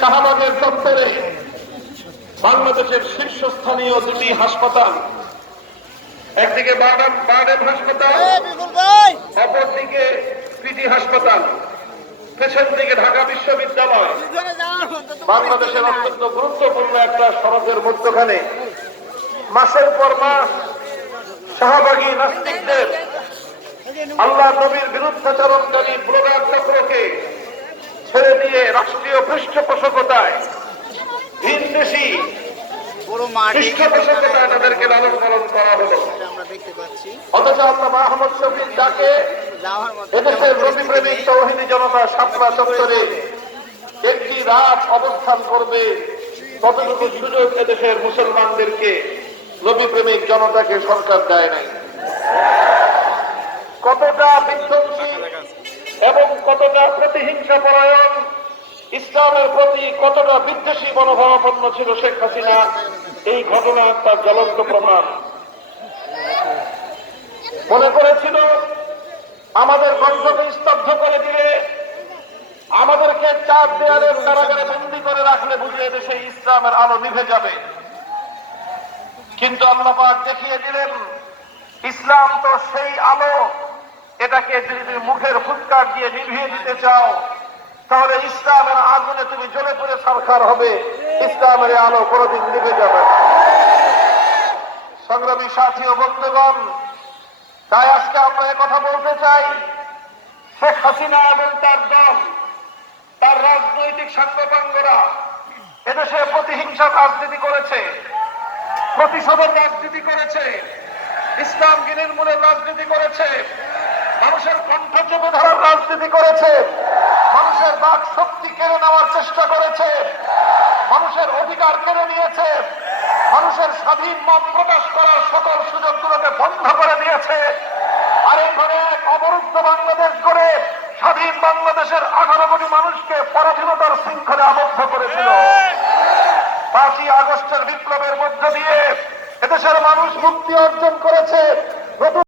শাহবাগের চত্বরে বাংলাদেশের শীর্ষস্থানীয় দুটি হাসপাতাল একদিকে বার্ডেন বার্ডেন হাসপাতাল অপরদিকে পিটি হাসপাতাল পেছন দিকে ঢাকা বিশ্ববিদ্যালয়। বাংলাদেশের অত্যন্ত গুরুত্বপূর্ণ একটা সড়কের মধ্যখানে মাসের পর মাস শাহবাগী নাস্তিকদের আল্লাহ নবীর বিরুদ্ধাচরণকারী ব্লগার রাষ্ট্রীয় পৃষ্ঠপোষকতায় ভিন দেশি পৃষ্ঠপোষকতায় তাদেরকে লালন পালন করা হলো। আমরা দেখতে পাচ্ছি। অথচ আল্লাহ মাহমদ শফির ডাকে এদেশের রবি তৌহিনী জনতা সাতরা চত্বরে একটি রাত অবস্থান করবে। ততটুকু সুযোগ এদেশের মুসলমানদেরকে জনতাকে সরকার দেয় নাই। কতটা বিধ্বংসী এবং কতটা প্রতিহিংসা পরায়ণ ইসলামের প্রতি কতটা বিদ্বেষী মনোভাবাপন্ন ছিল শেখ হাসিনা, এই ঘটনা তার জ্বলন্ত প্রমাণ। মনে করেছিল, আমাদের কণ্ঠকে স্তব্ধ করে দিয়ে আমাদেরকে চার দেয়ালের কারাগারে বন্দি করে রাখলে বুঝে দেশে ইসলামের আলো নিভে যাবে। কিন্তু আল্লাপাক দেখিয়ে দিলেন, ইসলাম তো সেই আলো, এটাকে যদি মুখের ফুৎকার দিয়ে নিভিয়ে দিতে চাও তাহলে ইসলামের আগুনে তুমি জ্বলে পড়ে সরকার হবে। ইসলামের আলো কোনোদিন নিভে যাবে। সংগ্রামী সাথী ও বন্ধুগণ, তাই আজকে আমরা কথা বলতে চাই, শেখ হাসিনা এবং তার দল, তার রাজনৈতিক সাঙ্গপাঙ্গরা এদেশে প্রতিহিংসার রাজনীতি করেছে, প্রতিশোধের রাজনীতি করেছে, ইসলাম গিনের মূলের রাজনীতি করেছে, মানুষের কণ্ঠ চেপে ধরার রাজনীতি করেছে। বাক শক্তি কেড়ে নেওয়ার চেষ্টা করেছে। মানুষের অধিকার কেড়ে নিয়েছে। মানুষের স্বাধীন মত প্রকাশ করার সকল সুযোগগুলোকে বন্ধ করে দিয়েছে। আর এইভাবে এক অবরুদ্ধ বাংলাদেশ করে স্বাধীন বাংলাদেশের আঠারো কোটি মানুষকে পরাধীনতার শৃঙ্খলে আবদ্ধ করেছিল। পাঁচই আগস্টের বিপ্লবের মধ্য দিয়ে এদেশের মানুষ মুক্তি অর্জন করেছে।